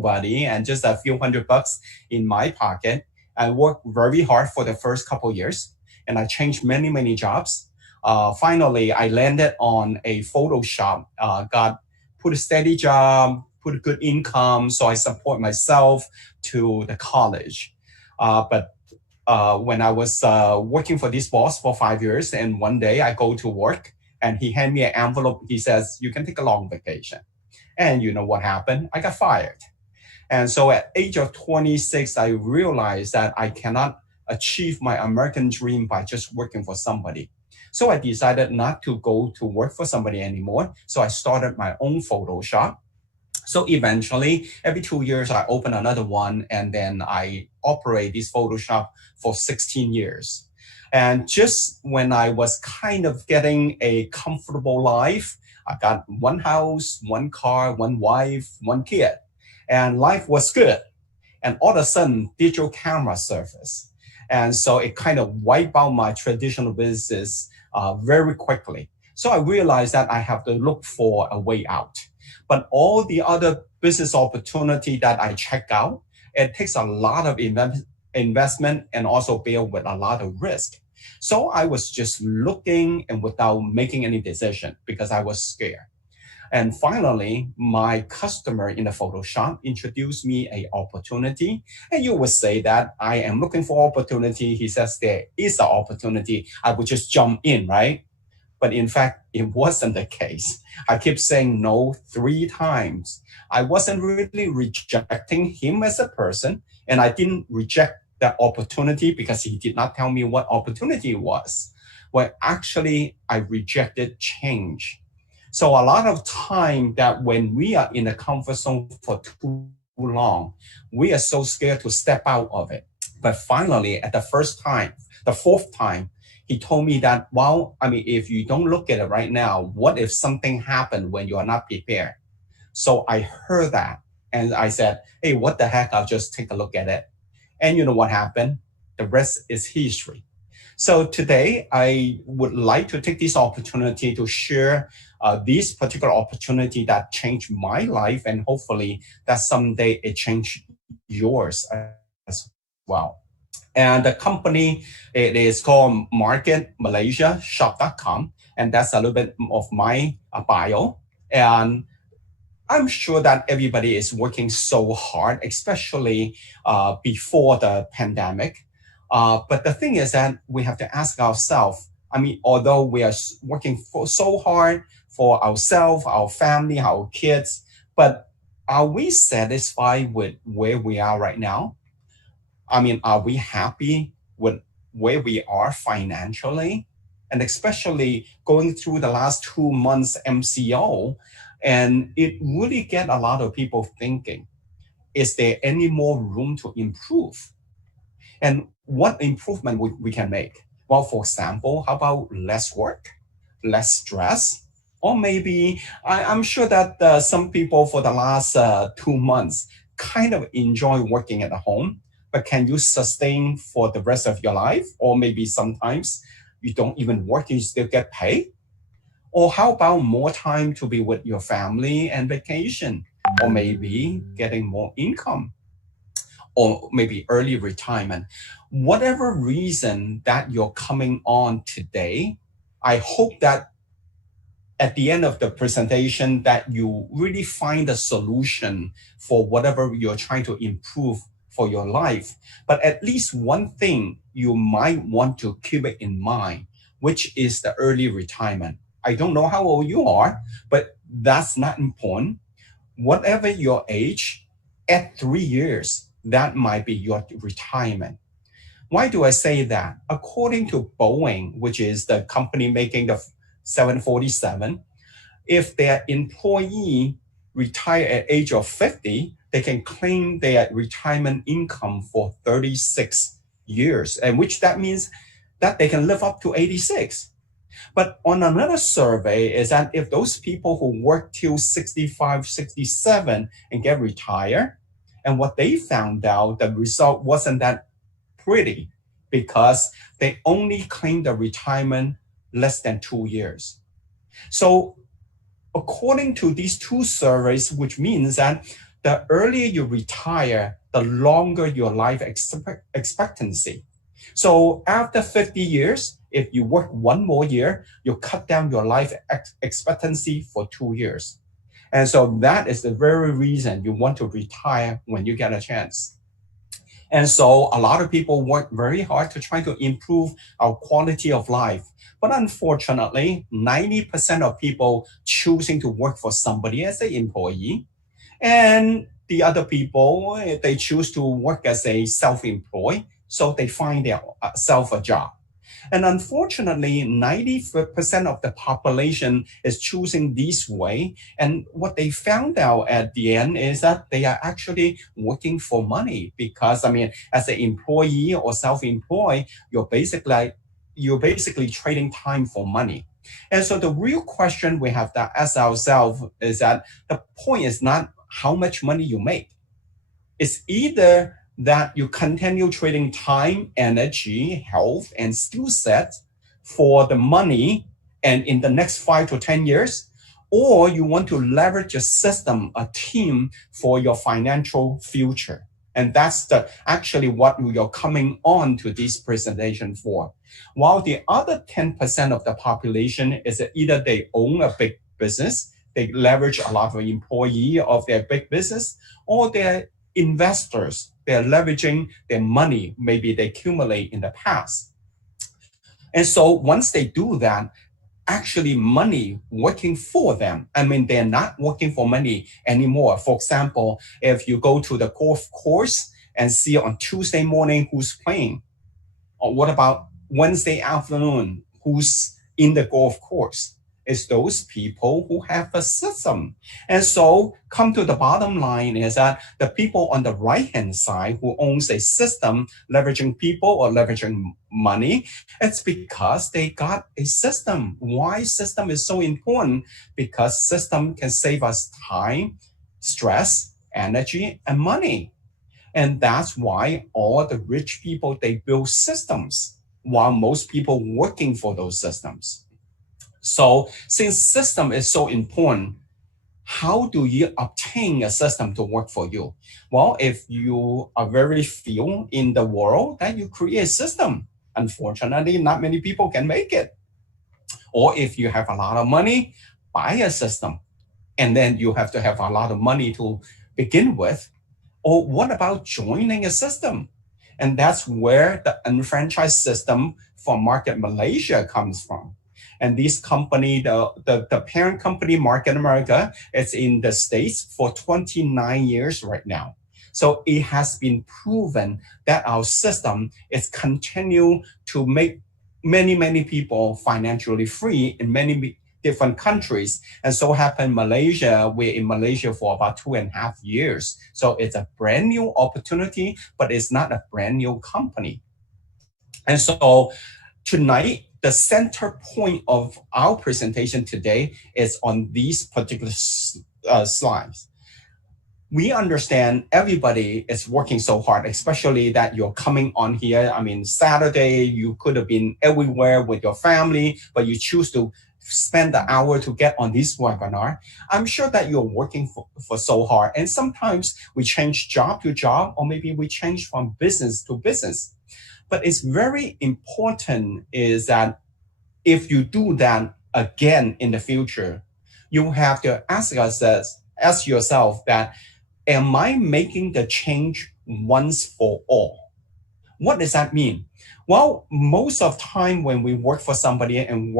nobody and just a few $100 in my pocket. I worked very hard for the first couple years, and I changed many jobs. Finally, I landed on a Photoshop, got put a steady job, put a good income, so I support myself to the college. But when I was working for this boss for 5 years, and one day I go to work, and he handed me an envelope. He says, "You can take a long vacation." And you know what happened? I got fired. And so at age of 26, I realized that I cannot achieve my American dream by just working for somebody. So I decided not to go to work for somebody anymore. So I started my own Photoshop. So eventually, every 2 years, I open another one, and then I operate this Photoshop for 16 years. And just when I was kind of getting a comfortable life, I got one house, one car, one wife, one kid, and life was good. And all of a sudden, digital camera surfaced. And so it kind of wiped out my traditional business very quickly. So I realized that I have to look for a way out. But all the other business opportunity that I check out, it takes a lot of investment and also bear with a lot of risk. So I was just looking and without making any decision because I was scared. And finally, my customer in the Photoshop introduced me an opportunity. And you would say that I am looking for opportunity. He says there is an opportunity. I would just jump in, right? But in fact, it wasn't the case. I kept saying no 3 times. I wasn't really rejecting him as a person, and I didn't reject that opportunity because he did not tell me what opportunity it was. Well, actually, I rejected change. So a lot of time that when we are in the comfort zone for too long, we are so scared to step out of it. But finally, at the first time, the 4th time, he told me that, well, I mean, if you don't look at it right now, what if something happened when you are not prepared? So I heard that and I said, hey, what the heck? I'll just take a look at it. And you know what happened? The rest is history. So today, I would like to take this opportunity to share this particular opportunity that changed my life, and hopefully that someday it changed yours as well. And the company, it is called marketmalaysiashop.com. And that's a little bit of my bio. And I'm sure that everybody is working so hard, especially before the pandemic. But the thing is that we have to ask ourselves, I mean, although we are working so hard for ourselves, our family, our kids, but are we satisfied with where we are right now? I mean, are we happy with where we are financially? And especially going through the last 2 months MCO, and it really get a lot of people thinking, is there any more room to improve? And what improvement we can make? Well, for example, how about less work, less stress? Or maybe I'm sure that some people for the last 2 months kind of enjoy working at home, but can you sustain for the rest of your life? Or maybe sometimes you don't even work, you still get paid? Or how about more time to be with your family and vacation? Or maybe getting more income? Or maybe early retirement? Whatever reason that you're coming on today, I hope that at the end of the presentation that you really find a solution for whatever you're trying to improve for your life. But at least one thing you might want to keep it in mind, which is the early retirement. I don't know how old you are, but that's not important. Whatever your age, at 3 years, that might be your retirement. Why do I say that? According to Boeing, which is the company making the 747, if their employee retire at age of 50, they can claim their retirement income for 36 years, and which that means that they can live up to 86. But on another survey is that if those people who work till 65, 67 and get retired, and what they found out, the result wasn't that pretty because they only claimed the retirement less than 2 years. So according to these 2 surveys, which means that the earlier you retire, the longer your life expectancy. So after 50 years, if you work one more year, you cut down your life expectancy for 2 years. And so that is the very reason you want to retire when you get a chance. And so a lot of people work very hard to try to improve our quality of life. But unfortunately, 90% of people choosing to work for somebody as an employee, and the other people, they choose to work as a self-employed, so they find their self a job. And unfortunately, 90% of the population is choosing this way. And what they found out at the end is that they are actually working for money because, I mean, as an employee or self-employed, you're basically trading time for money. And so the real question we have to ask ourselves is that the point is not how much money you make. It's either that you continue trading time, energy, health, and skill set for the money and in the next 5 to 10 years, or you want to leverage a system, a team for your financial future. And that's actually what you're coming on to this presentation for. While the other 10% of the population is either they own a big business, they leverage a lot of employees of their big business, or they're investors. They're leveraging their money, maybe they accumulate in the past. And so once they do that, actually money working for them. I mean, they're not working for money anymore. For example, if you go to the golf course and see on Tuesday morning who's playing, or what about Wednesday afternoon who's in the golf course? It's those people who have a system. And so come to the bottom line is that the people on the right-hand side who owns a system leveraging people or leveraging money, it's because they got a system. Why system is so important? Because system can save us time, stress, energy, and money. And that's why all the rich people, they build systems while most people working for those systems. So since system is so important, how do you obtain a system to work for you? Well, if you are very few in the world, then you create a system. Unfortunately, not many people can make it. Or if you have a lot of money, buy a system. And then you have to have a lot of money to begin with. Or what about joining a system? And that's where the unfranchised system for Market Malaysia comes from. And this company, the parent company, Market America, is in the States for 29 years right now. So it has been proven that our system is continue to make many, many people financially free in many different countries. And so happened Malaysia, we're in Malaysia for about 2.5 years. So it's a brand new opportunity, but it's not a brand new company. And so tonight, the center point of our presentation today is on these particular slides. We understand everybody is working so hard, especially that you're coming on here. I mean, Saturday, you could have been everywhere with your family, but you choose to spend the hour to get on this webinar. I'm sure that you're working for so hard. And sometimes we change job to job, or maybe we change from business to business. But it's very important is that if you do that again in the future, you have to ask yourself that, am I making the change once for all? What does that mean? Well, most of the time when we work for somebody and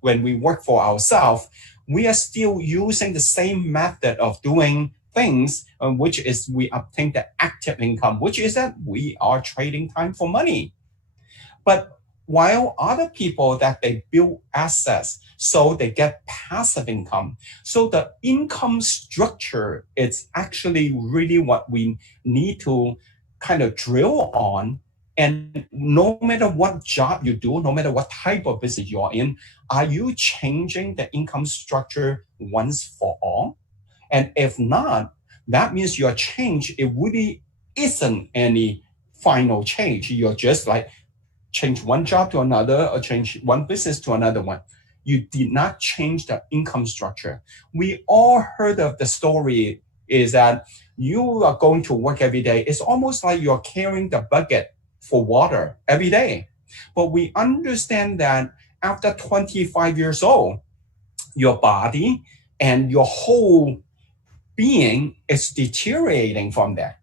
when we work for ourselves, we are still using the same method of doing things, which is we obtain the active income, which is that we are trading time for money. But while other people that they build assets, so they get passive income. So the income structure is actually really what we need to kind of drill on. And no matter what job you do, no matter what type of business you are in, are you changing the income structure once for all? And if not, that means your change, it really isn't any final change. You're just like change one job to another or change one business to another one. You did not change the income structure. We all heard of the story is that you are going to work every day. It's almost like you're carrying the bucket for water every day. But we understand that after 25 years old, your body and your whole being is deteriorating from that.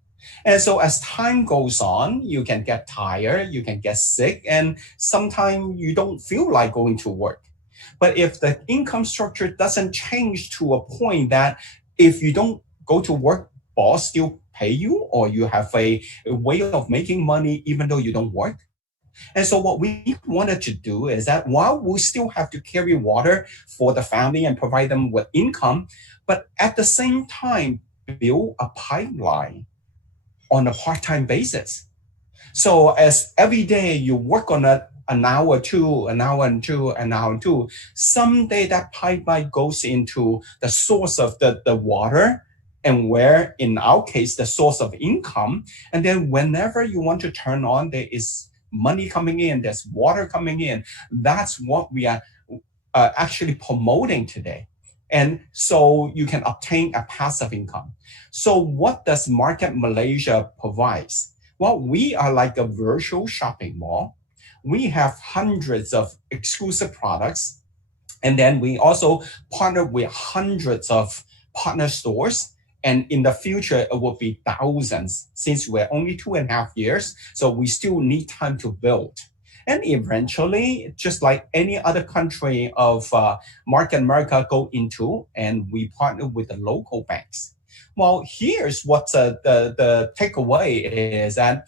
And so as time goes on, you can get tired, you can get sick, and sometimes you don't feel like going to work. But if the income structure doesn't change to a point that if you don't go to work, boss still pay you, or you have a way of making money even though you don't work. And so what we wanted to do is that while we still have to carry water for the family and provide them with income, but at the same time, build a pipeline on a part-time basis. So as every day you work on an hour or two, an hour and two, an hour and two, someday that pipeline goes into the source of the water, and where in our case the source of income. And then whenever you want to turn on, there is money coming in, there's water coming in. That's what we are actually promoting today. And so you can obtain a passive income. So what does Market Malaysia provides? Well, we are like a virtual shopping mall. We have hundreds of exclusive products. And then we also partner with hundreds of partner stores. And in the future, it will be thousands, since we're only 2.5 years. So we still need time to build. And eventually, just like any other country of Market America go into, and we partner with the local banks. Well, here's what the takeaway is that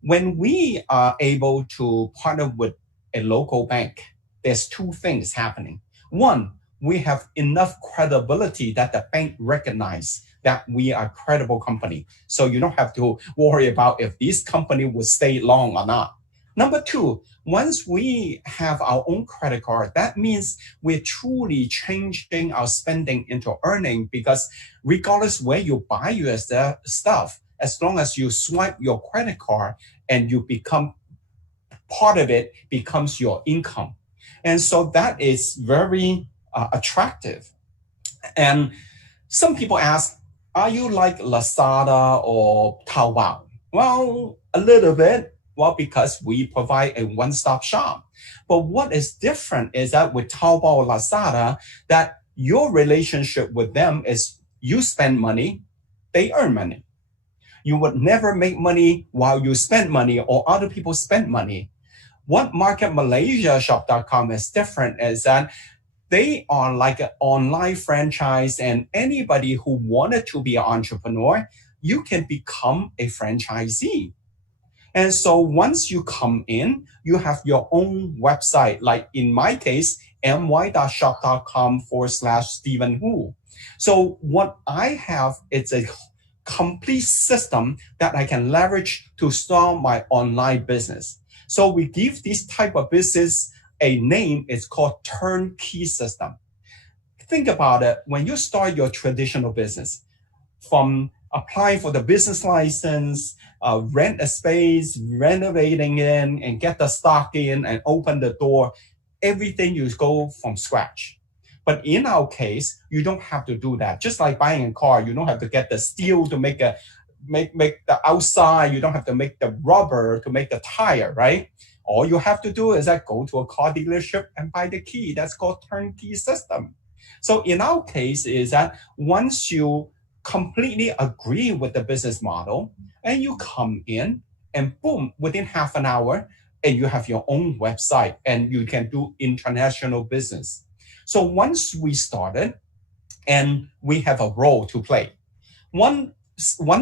when we are able to partner with a local bank, there's two things happening. One, we have enough credibility that the bank recognize that we are a credible company. So you don't have to worry about if this company will stay long or not. Number two, once we have our own credit card, that means we're truly changing our spending into earning, because regardless where you buy your stuff, as long as you swipe your credit card and you become part of it becomes your income. And so that is very attractive. And some people ask, are you like Lazada or Taobao? Well, a little bit. Well, because we provide a one-stop shop. But what is different is that with Taobao or Lazada, that your relationship with them is you spend money, they earn money. You would never make money while you spend money or other people spend money. What MarketMalaysiaShop.com is different is that they are like an online franchise, and anybody who wanted to be an entrepreneur, you can become a franchisee. And so once you come in, you have your own website, like in my case, my.shop.com/Stephen Hu. So what I have is a complete system that I can leverage to start my online business. So we give this type of business a name. It's called turnkey system. Think about it. When you start your traditional business, from applying for the business license, rent a space, renovating it, and get the stock in and open the door, everything you go from scratch. But in our case, you don't have to do that. Just like buying a car, you don't have to get the steel to make the outside. You don't have to make the rubber to make the tire, right? All you have to do is that go to a car dealership and buy the key. That's called turnkey system. So in our case is that once you completely agree with the business model and you come in and boom, within half an hour, and you have your own website and you can do international business. So once we started and we have a role to play, one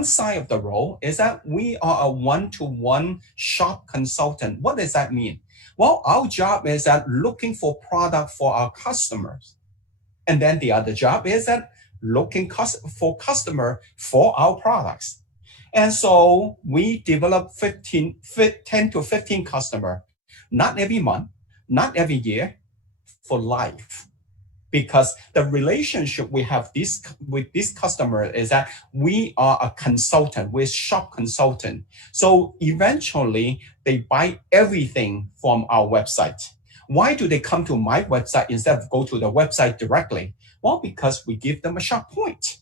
side of the role is that we are a one-to-one shop consultant. What does that mean? Well, our job is that looking for product for our customers. And then the other job is that looking for customer for our products. And so we develop 10 to 15 customer, not every month, not every year, for life. Because the relationship we have with this customer is that we are a consultant, we're shop consultant. So eventually they buy everything from our website. Why do they come to my website instead of go to the website directly? Well, because we give them a shop point.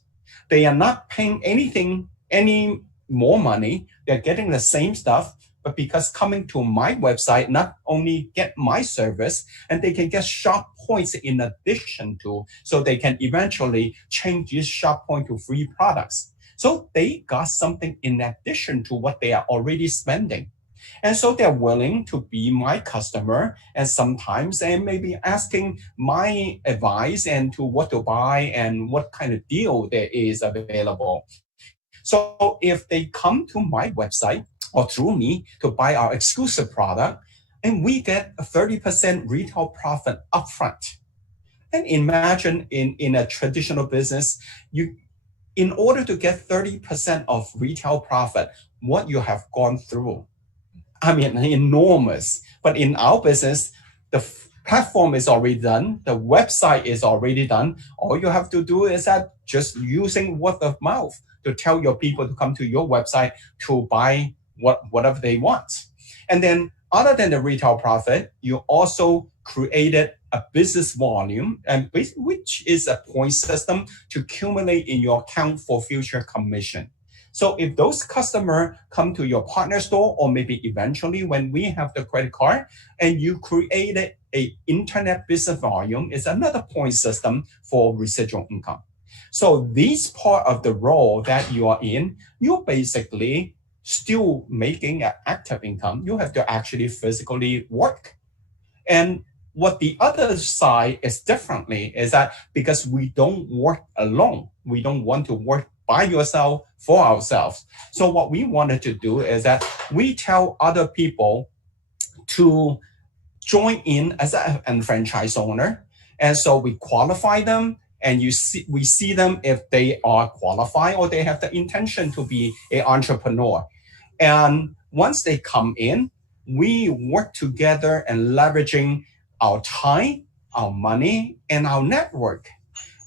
They are not paying anything, any more money. They're getting the same stuff, but because coming to my website, not only get my service, and they can get shop points in addition to, so they can eventually change this shop point to free products. So they got something in addition to what they are already spending. And so they're willing to be my customer, and sometimes they may be asking my advice and to what to buy and what kind of deal there is available. So if they come to my website or through me to buy our exclusive product, and we get a 30% retail profit upfront. And imagine in a traditional business, you in order to get 30% of retail profit, what you have gone through. I mean, enormous. But in our business, the platform is already done. The website is already done. All you have to do is that just using word of mouth to tell your people to come to your website to buy whatever they want. And then other than the retail profit, you also created a business volume, and which is a point system to accumulate in your account for future commission. So if those customers come to your partner store, or maybe eventually when we have the credit card, and you created a internet business volume, is another point system for residual income. So this part of the role that you are in, you're basically still making an active income. You have to actually physically work. And what the other side is differently is that because we don't work alone, we don't want to work by yourself for ourselves. So what we wanted to do is that we tell other people to join in as a franchise owner. And so we qualify them, and we see them if they are qualified or they have the intention to be an entrepreneur. And once they come in, we work together and leveraging our time, our money, and our network.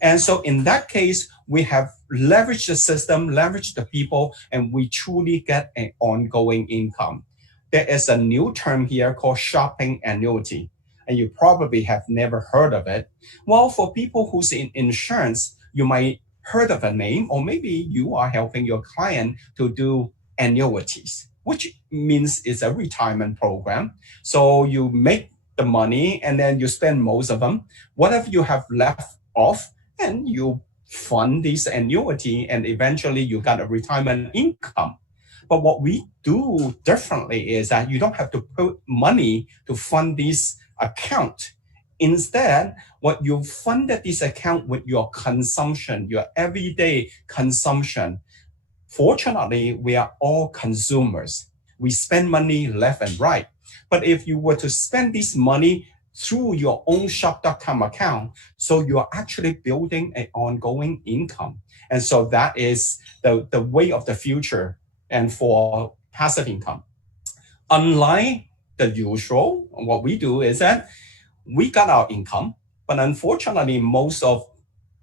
And so in that case, we have leveraged the system, leveraged the people, and we truly get an ongoing income. There is a new term here called shopping annuity, and you probably have never heard of it. Well, for people who's in insurance, you might heard of a name, or maybe you are helping your client to do annuities, which means it's a retirement program. So you make the money and then you spend most of them. Whatever you have left off, and you fund this annuity, and eventually you got a retirement income. But what we do differently is that you don't have to put money to fund this account. Instead, what you funded this account with your consumption, your everyday consumption. Fortunately, we are all consumers. We spend money left and right. But if you were to spend this money through your own shop.com account, so you are actually building an ongoing income. And so that is the way of the future and for passive income. Unlike the usual, what we do is that we got our income, but unfortunately,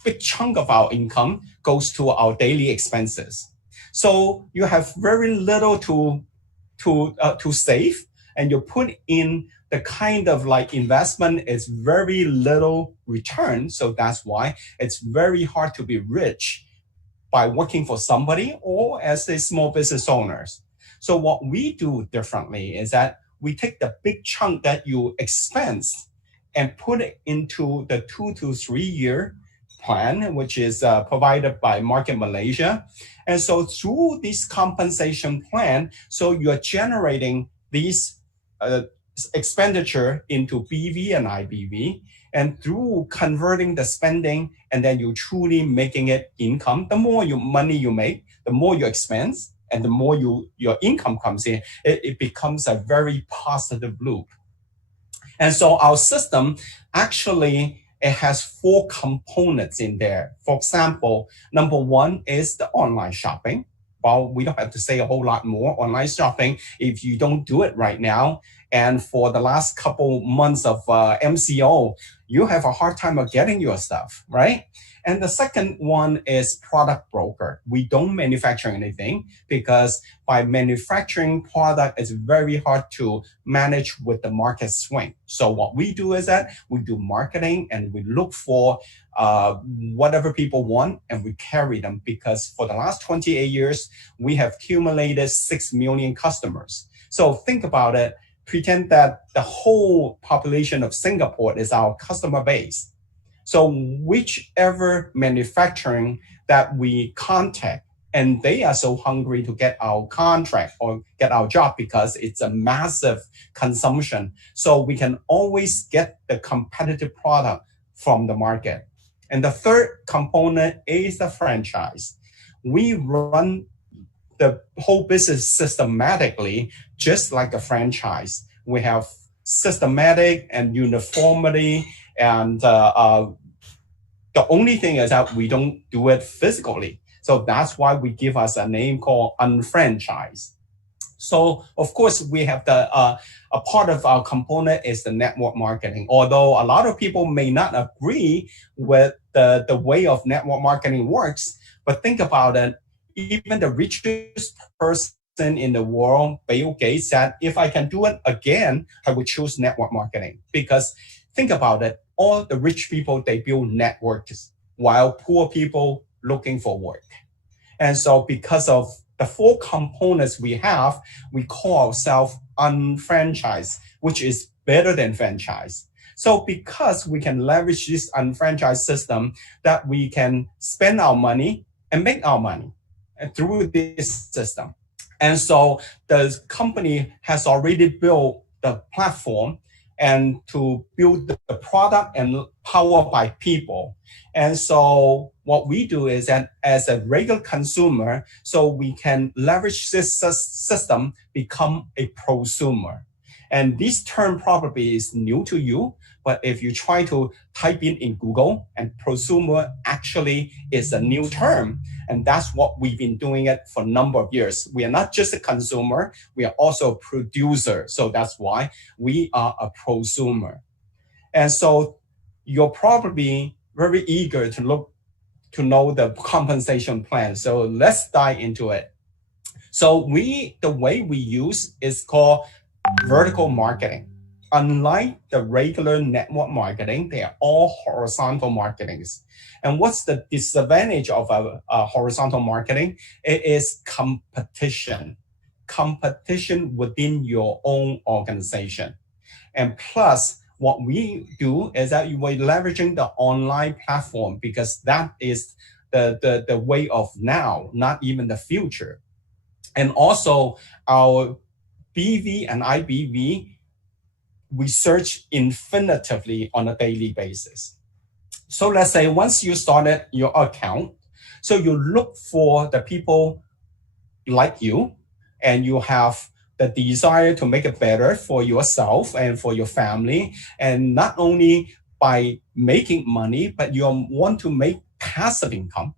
big chunk of our income goes to our daily expenses. So you have very little to save, and you put in the kind of like investment is very little return. So that's why it's very hard to be rich by working for somebody or as a small business owners. So what we do differently is that we take the big chunk that you expense and put it into the 2 to 3 year plan, which is provided by Market Malaysia. And so through this compensation plan, so you're generating these expenditure into BV and IBV, and through converting the spending, and then you truly making it income. The more money you make, the more you expense, and the more your income comes in, it becomes a very positive loop. And so our system actually, it has 4 components in there. For example, number 1 is the online shopping. Well, we don't have to say a whole lot more. Online shopping, if you don't do it right now, and for the last couple months of MCO, you have a hard time of getting your stuff, right? And the second one is product broker. We don't manufacture anything because by manufacturing product, it's very hard to manage with the market swing. So what we do is that we do marketing and we look for whatever people want, and we carry them because for the last 28 years, we have accumulated 6 million customers. So think about it. Pretend that the whole population of Singapore is our customer base. So whichever manufacturing that we contact, and they are so hungry to get our contract or get our job because it's a massive consumption. So we can always get the competitive product from the market. And the third component is the franchise. We run the whole business systematically, just like a franchise. We have systematic and uniformity, and the only thing is that we don't do it physically. So that's why we give us a name called unfranchise. So of course we have a part of our component is the network marketing. Although a lot of people may not agree with the way of network marketing works, but think about it. Even the richest person in the world, Bill Gates, said, if I can do it again, I would choose network marketing. Because think about it, all the rich people, they build networks while poor people looking for work. And so because of the 4 components we have, we call ourselves unfranchised, which is better than franchise. So because we can leverage this unfranchised system, that we can spend our money and make our money through this system. And so the company has already built the platform and to build the product and powered by people. And so what we do is that as a regular consumer, so we can leverage this system, become a prosumer. And this term probably is new to you, but if you try to type in Google, and prosumer actually is a new term. And that's what we've been doing it for a number of years. We are not just a consumer, we are also a producer. So that's why we are a prosumer. And so you're probably very eager to know the compensation plan. So let's dive into it. So the way we use is called vertical marketing. Unlike the regular network marketing, they are all horizontal marketings. And what's the disadvantage of a horizontal marketing? It is competition. Competition within your own organization. And plus, what we do is that we're leveraging the online platform because that is the way of now, not even the future. And also our BV and IBV, we search infinitively on a daily basis. So let's say once you started your account, so you look for the people like you, and you have the desire to make it better for yourself and for your family. And not only by making money, but you want to make passive income.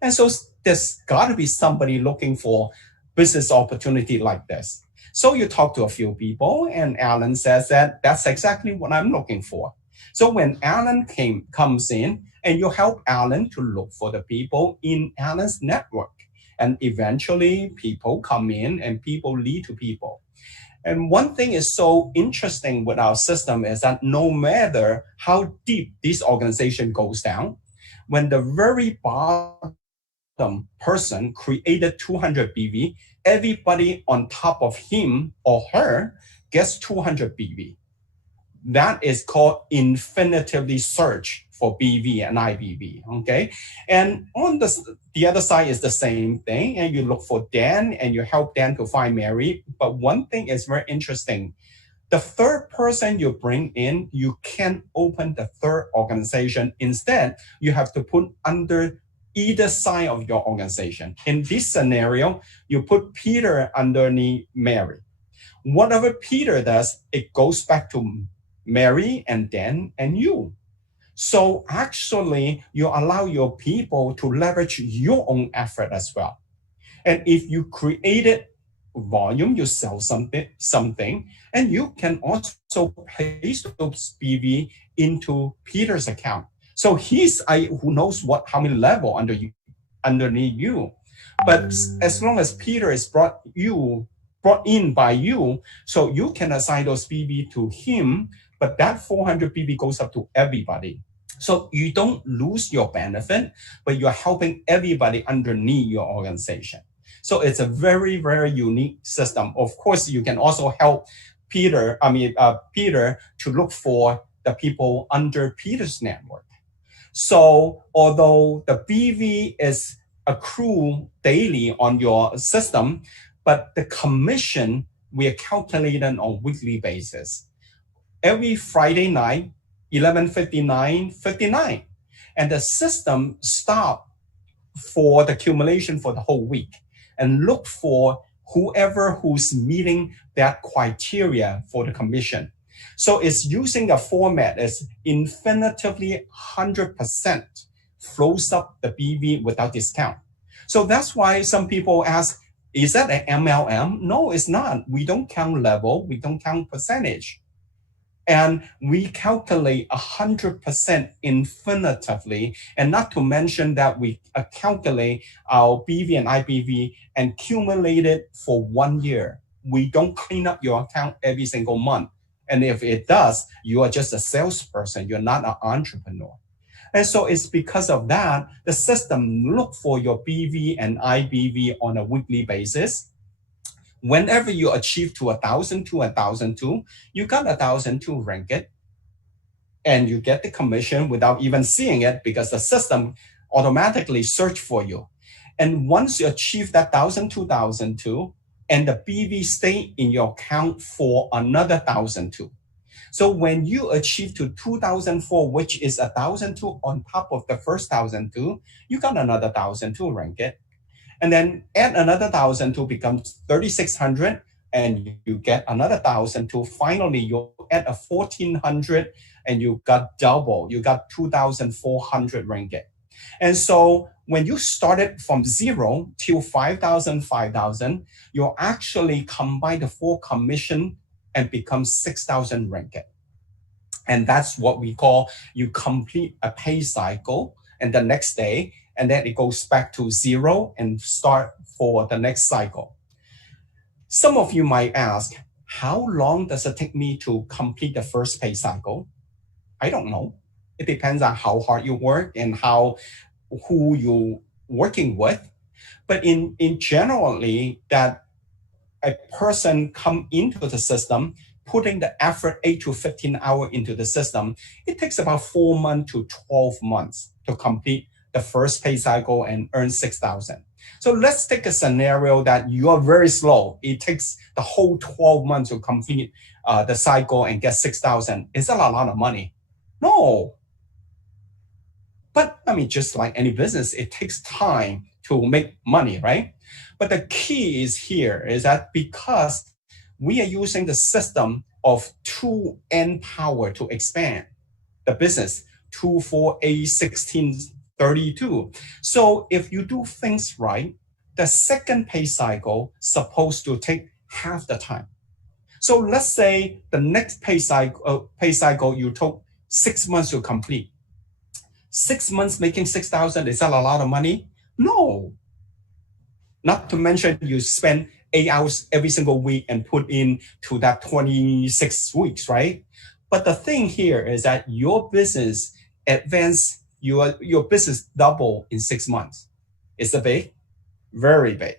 And so there's got to be somebody looking for business opportunity like this. So you talk to a few people, and Alan says that that's exactly what I'm looking for. So when Alan comes in, and you help Alan to look for the people in Alan's network, and eventually people come in and people lead to people. And one thing is so interesting with our system is that no matter how deep this organization goes down, when the very bottom person created 200 BV, everybody on top of him or her gets 200 BV. That is called infinitively search for BV and IBV, okay? And on the other side is the same thing, and you look for Dan and you help Dan to find Mary. But one thing is very interesting. The third person you bring in, you can't open the third organization. Instead, you have to put under either side of your organization. In this scenario, you put Peter underneath Mary. Whatever Peter does, it goes back to Mary and Dan and you. So actually, you allow your people to leverage your own effort as well. And if you created volume, you sell something, and you can also place those BV into Peter's account. So he's who knows how many level underneath you. But as long as Peter is brought in by you, so you can assign those BV to him, but that 400 BV goes up to everybody. So you don't lose your benefit, but you're helping everybody underneath your organization. So it's a very, very unique system. Of course, you can also help Peter to look for the people under Peter's network. So although the BV is accrued daily on your system, but the commission we are calculating on weekly basis. Every Friday night, 11:59:59, and the system stop for the accumulation for the whole week and look for whoever who's meeting that criteria for the commission. So it's using a format as infinitively 100% flows up the BV without discount. So that's why some people ask, is that an MLM? No, it's not. We don't count level. We don't count percentage. And we calculate 100% infinitively, and not to mention that we calculate our BV and IBV and accumulate it for 1 year. We don't clean up your account every single month. And if it does, you are just a salesperson. You're not an entrepreneur. And so it's because of that, the system look for your BV and IBV on a weekly basis. Whenever you achieve to 1,002, you got 1,002 ringgit, and you get the commission without even seeing it because the system automatically search for you. And once you achieve that 1,002, and the BV stay in your account for another 1,002. So when you achieve to 2,004, which is 1,002 on top of the first 1,002, you got another 1,002 ringgit. And then add another 1,002 becomes 3,600, and you get another 1,002. Finally, you add a 1,400, and you got double. You got 2,400 ringgit. And so when you started from 0 till 5,000, 5,000, you actually combine the full commission and become 6,000 ringgit. And that's what we call you complete a pay cycle, and the next day, and then it goes back to 0 and start for the next cycle. Some of you might ask, how long does it take me to complete the first pay cycle? I don't know. It depends on how hard you work and who you're working with. But in generally, that a person come into the system, putting the effort 8 to 15 hours into the system, it takes about 4 months to 12 months to complete the first pay cycle and earn 6,000. So let's take a scenario that you are very slow. It takes the whole 12 months to complete the cycle and get 6,000. Is that a lot of money? No. But I mean, just like any business, it takes time to make money, right? But the key is here is that because we are using the system of 2n power to expand the business, 2, 4, 8, 16, 32. So if you do things right, the second pay cycle supposed to take half the time. So let's say the next pay cycle you took 6 months to complete. 6 months making 6,000, is that a lot of money? No. Not to mention you spend 8 hours every single week and put in to that 26 weeks, right? But the thing here is that your business advance, your business double in 6 months. Is it big? Very big.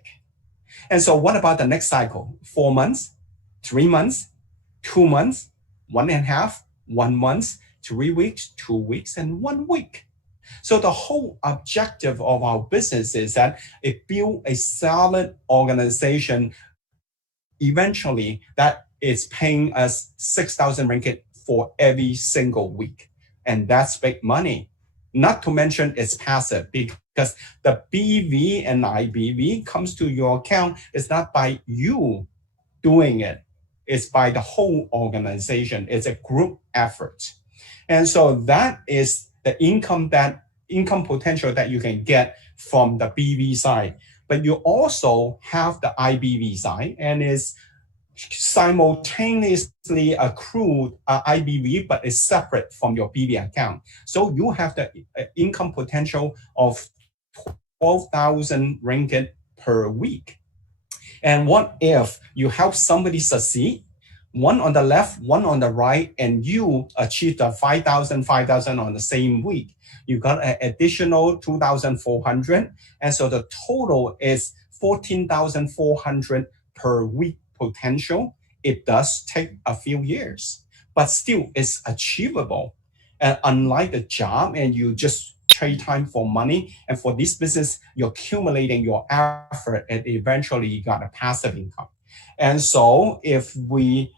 And so what about the next cycle? 4 months, 3 months, 2 months, 1.5, 1 month, 3 weeks, 2 weeks, and 1 week. So the whole objective of our business is that it build a solid organization eventually that is paying us 6,000 ringgit for every single week. And that's big money. Not to mention it's passive because the BV and IBV comes to your account. It's not by you doing it. It's by the whole organization. It's a group effort. And so that is the income potential that you can get from the BV side. But you also have the IBV side, and it's simultaneously accrued IBV, but it's separate from your BV account. So you have the income potential of 12,000 ringgit per week. And what if you help somebody succeed? one on the left, one on the right, and you achieved the 5,000 on the same week. You got an additional 2,400. And so the total is 14,400 per week potential. It does take a few years, but still it's achievable. And unlike the job, and you just trade time for money, and for this business, you're accumulating your effort, and eventually you got a passive income. And so if we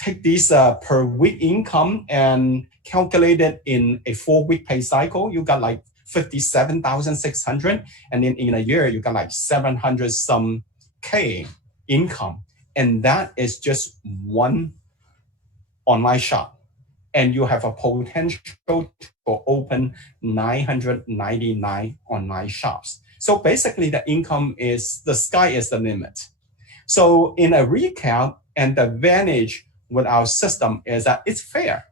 take this per week income and calculate it in a 4-week pay cycle, you got like 57,600. And then in a year, you got like 700 some K income. And that is just one online shop. And you have a potential to open 999 online shops. So basically the income is, the sky is the limit. So in a recap, and the advantage with our system is that it's fair.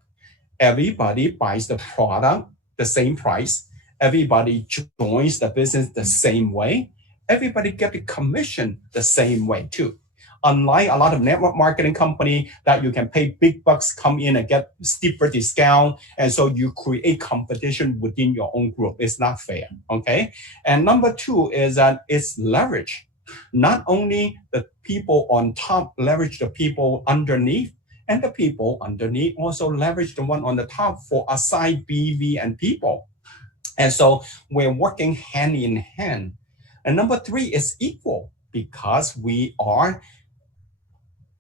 Everybody buys the product the same price. Everybody joins the business the same way. Everybody gets the commission the same way too. Unlike a lot of network marketing company that you can pay big bucks, come in and get steeper discount. And so you create competition within your own group. It's not fair, okay? And number two is that it's leverage. Not only the people on top leverage the people underneath, and the people underneath also leverage the one on the top for aside BV and people. And so we're working hand in hand. And number three is equal, because we are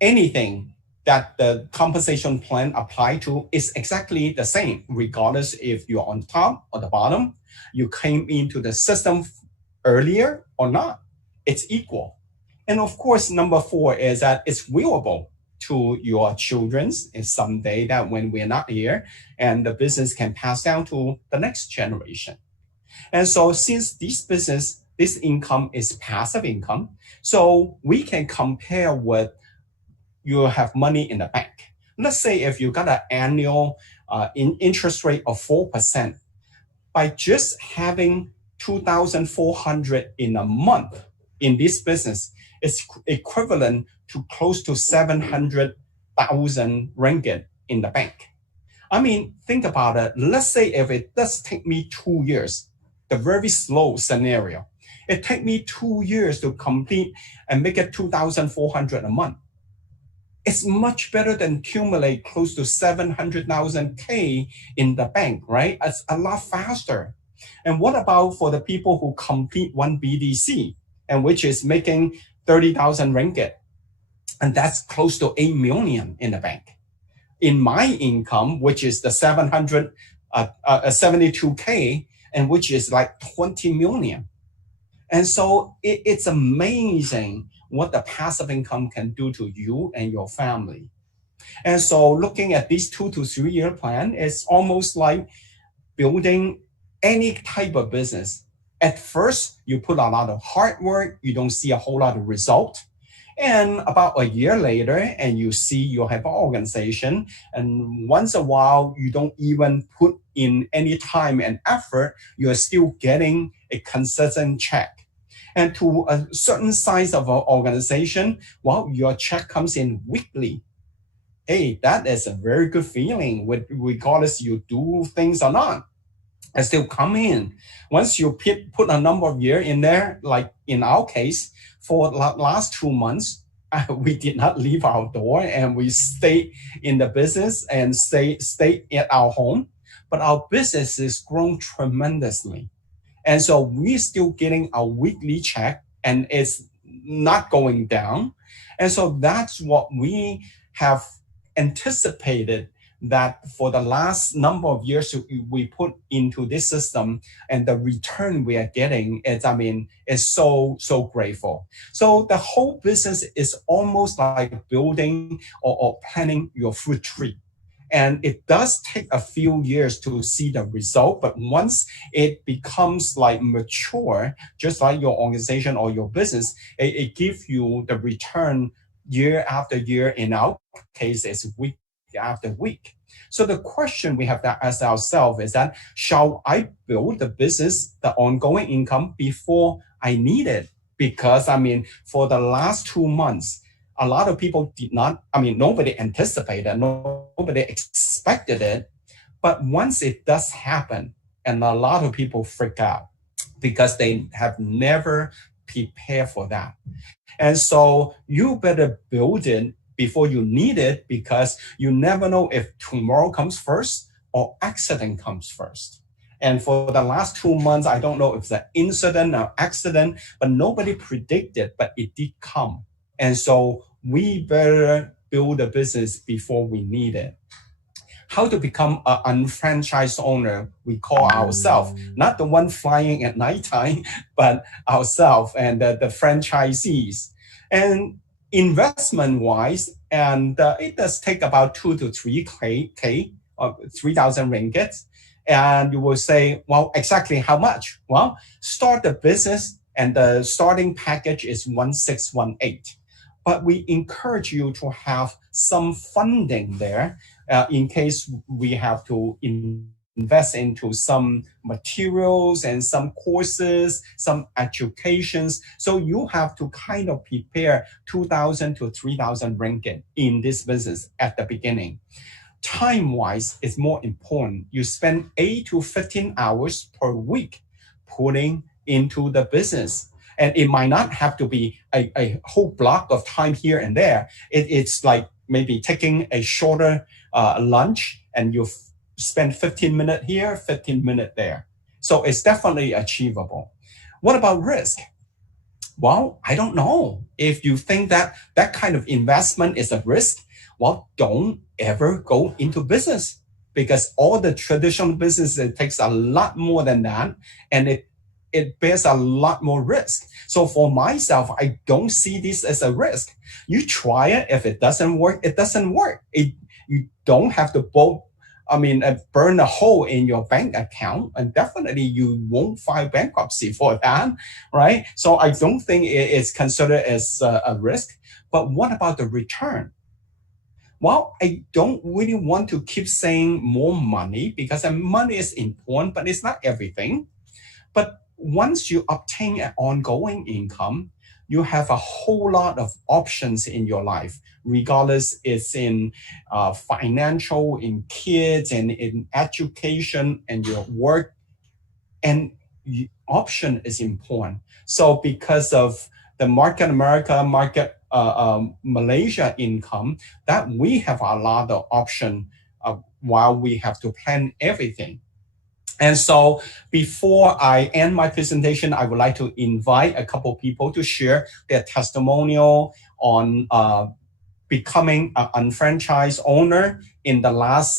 anything that the compensation plan apply to is exactly the same, regardless if you're on top or the bottom, you came into the system earlier or not, it's equal. And of course, number four is that it's willable to your children's and someday that when we're not here, and the business can pass down to the next generation. And so since this business, this income is passive income, so we can compare with you have money in the bank. Let's say if you got an annual interest rate of 4%, by just having 2,400 in a month in this business, it's equivalent to close to 700,000 ringgit in the bank. I mean, think about it. Let's say if it does take me 2 years, the very slow scenario, it take me 2 years to complete and make it 2,400 a month. It's much better than accumulate close to 700,000 K in the bank, right? It's a lot faster. And what about for the people who complete one BDC, and which is making 30,000 ringgit? And that's close to 8 million in the bank. In my income, which is the 72K, and which is like 20 million. And so it's amazing what the passive income can do to you and your family. And so looking at this 2 to 3 year plan, it's almost like building any type of business. At first, you put a lot of hard work, you don't see a whole lot of result. And about a year later, and you see you have an organization, and once a while, you don't even put in any time and effort, you're still getting a consistent check. And to a certain size of an organization, well, your check comes in weekly. Hey, that is a very good feeling, regardless you do things or not. And still come in. Once you put a number of years in there, like in our case, for the last 2 months, we did not leave our door and we stayed in the business and stay at our home. But our business has grown tremendously. And so we're still getting a weekly check and it's not going down. And so that's what we have anticipated, that for the last number of years we put into this system, and the return we are getting is so grateful. So the whole business is almost like building or planting your fruit tree. And it does take a few years to see the result, but once it becomes like mature, just like your organization or your business, it gives you the return year after year. In our case, it's week after week. So the question we have to ask ourselves is that, shall I build the business, the ongoing income, before I need it? Because for the last 2 months, a lot of people did not, nobody anticipated, nobody expected it. But once it does happen, and a lot of people freak out because they have never prepared for that. And so you better build it before you need it, because you never know if tomorrow comes first or accident comes first. And for the last 2 months, I don't know if it's an incident or accident, but nobody predicted, but it did come. And so we better build a business before we need it. How to become an unfranchised owner, we call ourselves, not the one flying at nighttime, but ourselves and the franchisees. And investment wise, and it does take about 2 to 3K, or 3,000 ringgit. And you will say, well, exactly how much? Well, start the business, and the starting package is 1618. But we encourage you to have some funding there in case we have to invest into some materials and some courses, some educations. So you have to kind of prepare 2,000 to 3,000 ringgit in this business at the beginning. Time-wise, it's more important. You spend 8 to 15 hours per week putting into the business. And it might not have to be a whole block of time here and there. It's like maybe taking a shorter lunch, and you spend 15 minutes here, 15 minutes there. So it's definitely achievable. What about risk? Well, I don't know. If you think that that kind of investment is a risk, well, don't ever go into business, because all the traditional business, it takes a lot more than that, and it bears a lot more risk. So for myself, I don't see this as a risk. You try it. If it doesn't work, it doesn't work. You don't have to burn a hole in your bank account, and definitely you won't file bankruptcy for that, right? So I don't think it's considered as a risk. But what about the return? Well, I don't really want to keep saying more money, because money is important, but it's not everything. But once you obtain an ongoing income, you have a whole lot of options in your life, regardless it's in financial, in kids, and in education, and your work. And option is important. So because of the Market America, Market Malaysia income, that we have a lot of option while we have to plan everything. And so before I end my presentation, I would like to invite a couple of people to share their testimonial on becoming an unfranchised owner in the last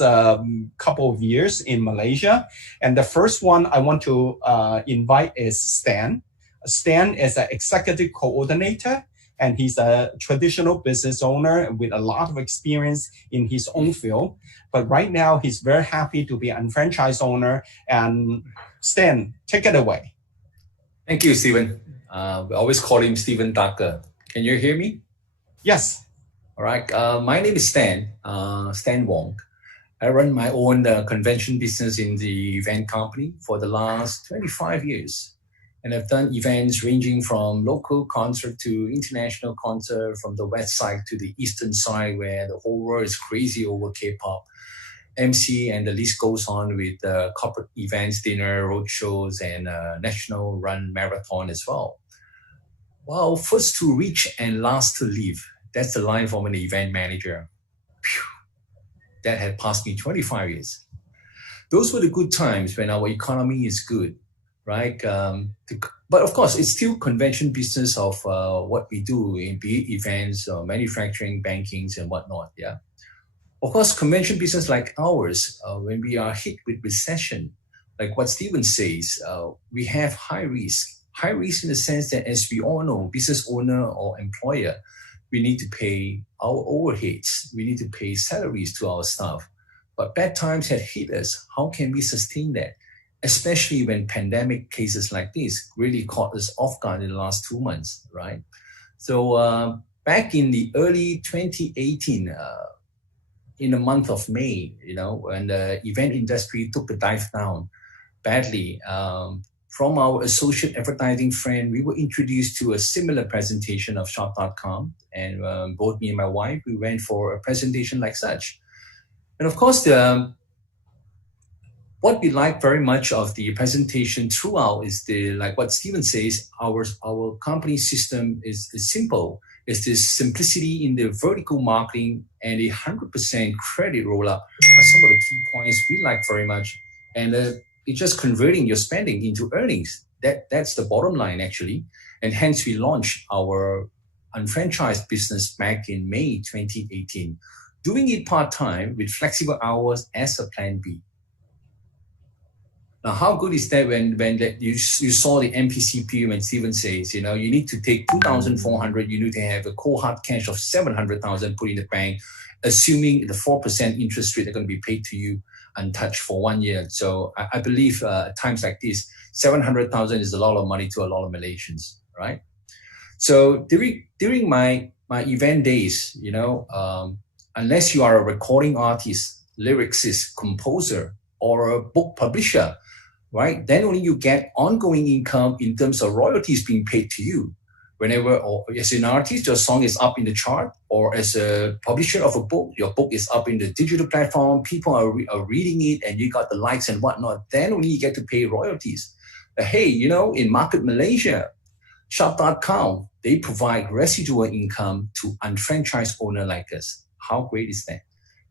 couple of years in Malaysia. And the first one I want to invite is Stan. Stan is an executive coordinator, and he's a traditional business owner with a lot of experience in his own field. But right now, he's very happy to be an unfranchised owner. And Stan, take it away. Thank you, Stephen. We always call him Stephen Tucker. Can you hear me? Yes. All right. My name is Stan Wong. I run my own convention business in the event company for the last 25 years. And I've done events ranging from local concert to international concert, from the west side to the eastern side, where the whole world is crazy over K-pop. MC, and the list goes on with corporate events, dinner, road shows, and national run marathon as well. Well, first to reach and last to leave. That's the line from an event manager. Phew. That had passed me 25 years. Those were the good times when our economy is good, right? But of course, it's still convention business of what we do in be it events, manufacturing, bankings, and whatnot, yeah. Of course, convention business like ours, when we are hit with recession, like what Stephen says, we have high risk. High risk in the sense that, as we all know, business owner or employer, we need to pay our overheads. We need to pay salaries to our staff. But bad times had hit us. How can we sustain that? Especially when pandemic cases like this really caught us off guard in the last 2 months, right? So back in the early 2018, in the month of May, when the event industry took a dive down badly, from our associate advertising friend, we were introduced to a similar presentation of Shop.com. And both me and my wife, we went for a presentation like such. And of course, what we like very much of the presentation throughout is like what Steven says, our company system is simple. It's this simplicity in the vertical marketing and a 100% credit rollup are some of the key points we like very much. And it's just converting your spending into earnings. That's the bottom line, actually. And hence we launched our unfranchised business back in May 2018, doing it part-time with flexible hours as a plan B. Now, how good is that when you saw the MPCP when Steven says, you need to take 2,400, you need to have a cold hard cash of 700,000 put in the bank, assuming the 4% interest rate are going to be paid to you untouched for 1 year. So I believe at times like this, 700,000 is a lot of money to a lot of Malaysians, right? So during my event days, unless you are a recording artist, lyricist, composer, or a book publisher, right? Then only you get ongoing income in terms of royalties being paid to you. Whenever, or as an artist, your song is up in the chart, or as a publisher of a book, your book is up in the digital platform, people are reading it, and you got the likes and whatnot, then only you get to pay royalties. But hey, in Market Malaysia, Shop.com, they provide residual income to unfranchised owner like us. How great is that?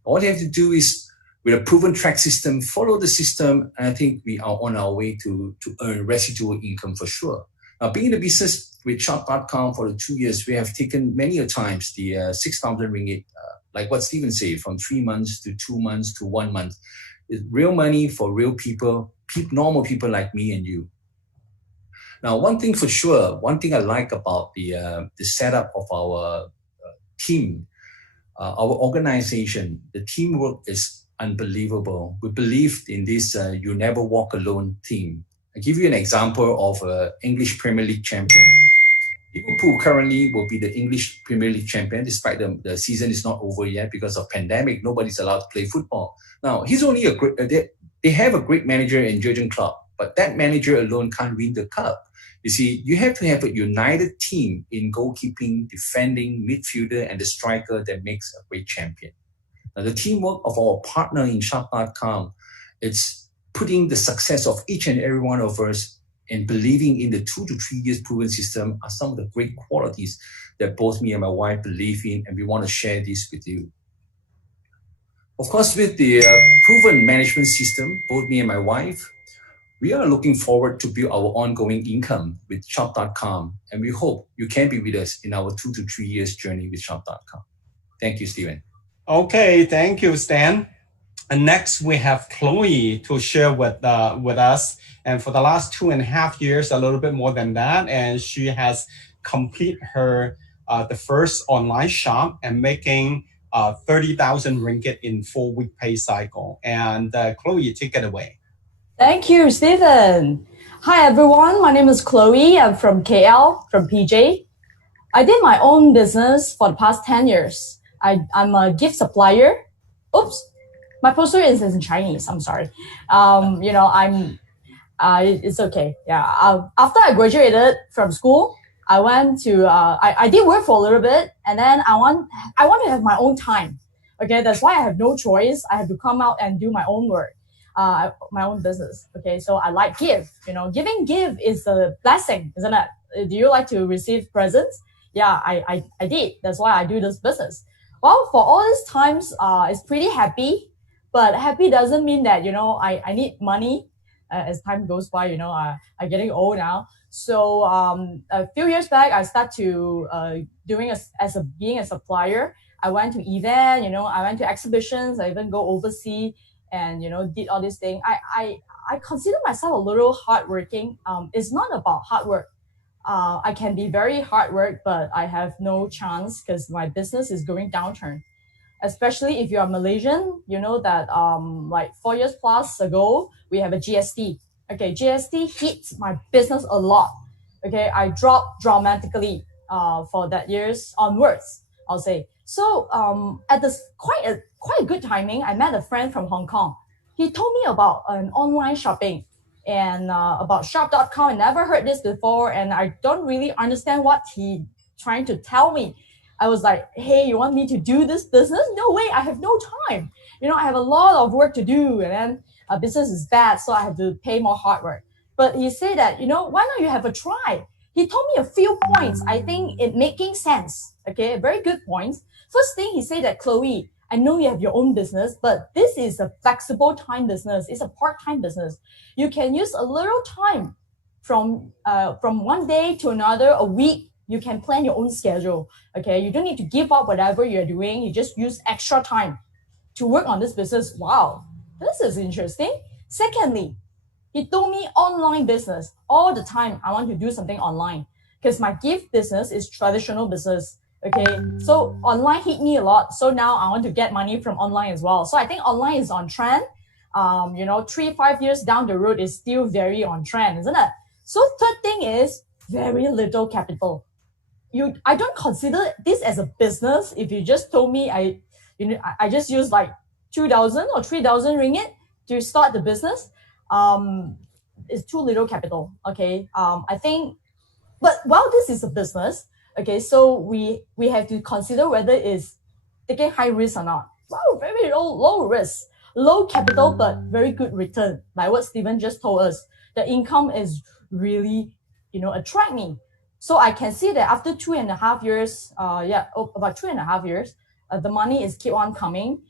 All you have to do is, with a proven track system, follow the system, and I think we are on our way to earn residual income for sure. Now, being in the business with Shop.com for the 2 years, we have taken many a times the 6,000 ringgit, like what Steven said, from 3 months to 2 months to 1 month. It's real money for real people, normal people like me and you. Now, one thing for sure, one thing I like about the setup of our team, our organization, the teamwork is unbelievable. We believe in this you never walk alone team. I'll give you an example of an English Premier League champion. Liverpool currently will be the English Premier League champion, despite the season is not over yet because of pandemic. Nobody's allowed to play football. Now, he's only they have a great manager in Jurgen Klopp, but that manager alone can't win the cup. You see, you have to have a united team in goalkeeping, defending, midfielder, and the striker that makes a great champion. Now, the teamwork of our partner in Shop.com, it's putting the success of each and every one of us and believing in the 2 to 3 years proven system are some of the great qualities that both me and my wife believe in, and we want to share this with you. Of course, with the proven management system, both me and my wife, we are looking forward to build our ongoing income with Shop.com, and we hope you can be with us in our 2 to 3 years journey with Shop.com. Thank you, Steven. Okay, thank you, Stan. And next, we have Chloe to share with us. And for the last 2.5 years, a little bit more than that, and she has completed her the first online shop and making 30,000 ringgit in 4-week pay cycle. And Chloe, take it away. Thank you, Stephen. Hi, everyone. My name is Chloe. I'm from KL, from PJ. I did my own business for the past 10 years. I'm a gift supplier. Oops. My poster is in Chinese. I'm sorry. It's okay. Yeah. After I graduated from school, I went to, I did work for a little bit, and then I want to have my own time. Okay. That's why I have no choice. I have to come out and do my own work, my own business. Okay. So I like gift, giving gift is a blessing, isn't it? Do you like to receive presents? Yeah, I did. That's why I do this business. Well, for all these times, it's pretty happy. But happy doesn't mean that, I need money as time goes by, I'm getting old now. So a few years back, I started to being a supplier. I went to event, I went to exhibitions. I even go overseas and, did all these things. I consider myself a little hardworking. It's not about hard work. I can be very hard work, but I have no chance because my business is going downturn. Especially if you are Malaysian, you know that like 4 years plus ago, we have a GST. Okay, GST hits my business a lot. Okay, I dropped dramatically for that years onwards, I'll say. So at this quite a good timing, I met a friend from Hong Kong. He told me about an online shopping. and about shop.com. I never heard this before, and I don't really understand what he trying to tell me. I was like, hey, you want me to do this business? No way, I have no time. I have a lot of work to do, and then business is bad, so I have to pay more hard work. But he said that, why don't you have a try? He told me a few points, I think it making sense. Okay, very good points. First thing he said that, Chloe, I know you have your own business, but this is a flexible time business. It's a part-time business. You can use a little time from one day to another, a week. You can plan your own schedule. Okay, you don't need to give up whatever you're doing. You just use extra time to work on this business. Wow, this is interesting. Secondly, he told me online business all the time. I want to do something online because my gift business is traditional business. Okay, so online hit me a lot. So now I want to get money from online as well. So I think online is on trend. 3-5 years down the road is still very on trend, isn't it? So third thing is very little capital. I don't consider this as a business. If you just told me I just use like 2,000 or 3,000 ringgit to start the business, it's too little capital. Okay, I think, but while this is a business, okay, so we have to consider whether it's taking high risk or not. Wow, very low risk, low capital, but very good return. Like what Stephen just told us, the income is really, attract me. So I can see that after 2.5 years, about 2.5 years, the money is keep on coming.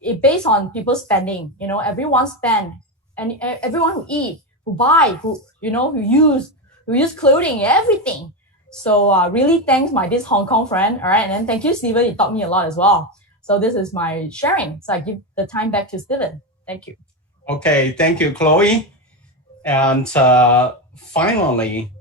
It based on people spending. Everyone spend, and everyone who eat, who buy, who use clothing, everything. So really thanks this Hong Kong friend. All right, and then thank you, Steven. You taught me a lot as well. So this is my sharing. So I give the time back to Steven. Thank you. Okay, thank you, Chloe. And finally,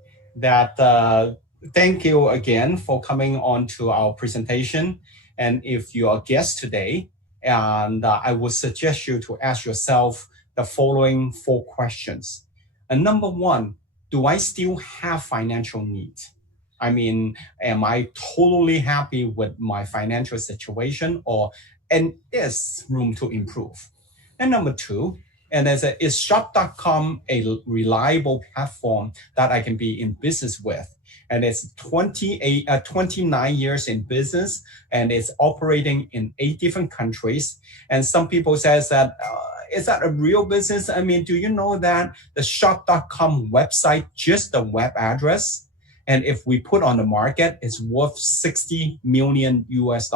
thank you again for coming on to our presentation. And if you are a guest today, and I would suggest you to ask yourself the following 4 questions. And number 1, do I still have financial needs? I mean, am I totally happy with my financial situation, and is room to improve? And number 2, is shop.com a reliable platform that I can be in business with? And it's 29 years in business, and it's operating in 8 different countries. And some people says that, is that a real business? I mean, do you know that the shop.com website, just the web address, and if we put on the market, it's worth $60 million US.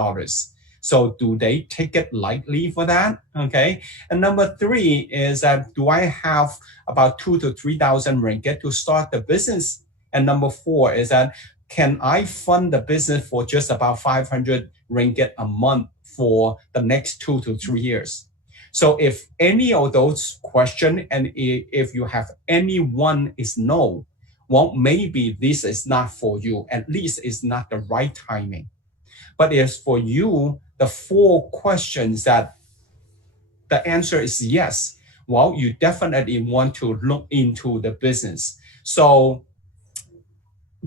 So do they take it lightly for that? Okay. And number 3 is that, do I have about 2,000 to 3,000 ringgit to start the business? And number 4 is that, can I fund the business for just about 500 ringgit a month for the next 2 to 3 years? So if any of those questions, and if you have any one is no, well, maybe this is not for you. At least it's not the right timing. But if for you, the 4 questions that the answer is yes, well, you definitely want to look into the business. So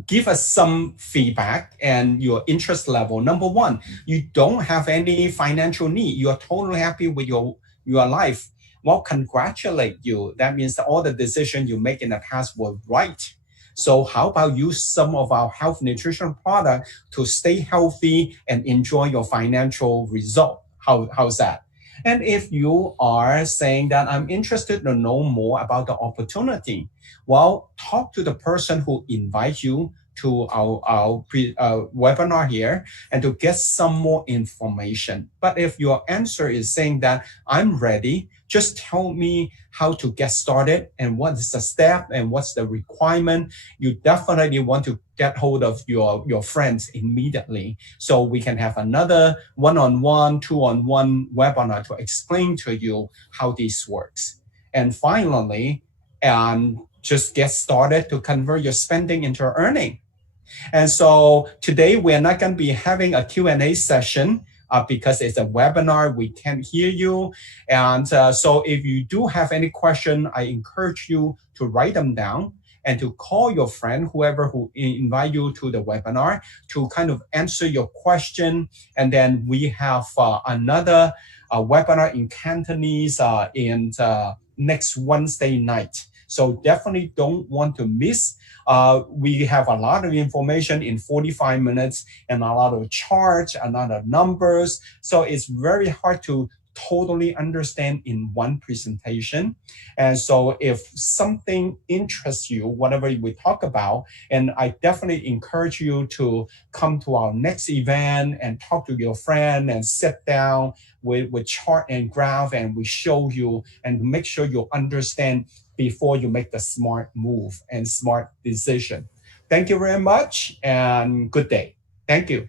give us some feedback and your interest level. Number 1, you don't have any financial need. You are totally happy with your life. Well, congratulate you. That means that all the decisions you make in the past were right. So how about use some of our health nutrition product to stay healthy and enjoy your financial result? How's that? And if you are saying that I'm interested to know more about the opportunity, well, talk to the person who invites you to our webinar here and to get some more information. But if your answer is saying that I'm ready, just tell me how to get started and what is the step and what's the requirement. You definitely want to get hold of your friends immediately so we can have another one-on-one, 2-on-1 webinar to explain to you how this works. And finally, just get started to convert your spending into earning. And so today we're not going to be having a Q&A session because it's a webinar, we can't hear you. And so if you do have any question, I encourage you to write them down and to call your friend, whoever who invite you to the webinar, to kind of answer your question. And then we have another webinar in Cantonese in next Wednesday night. So definitely don't want to miss. We have a lot of information in 45 minutes and a lot of charts, a lot of numbers. So it's very hard to totally understand in one presentation. And so if something interests you, whatever we talk about, and I definitely encourage you to come to our next event and talk to your friend and sit down with chart and graph, and we show you and make sure you understand before you make the smart move and smart decision. Thank you very much and good day. Thank you.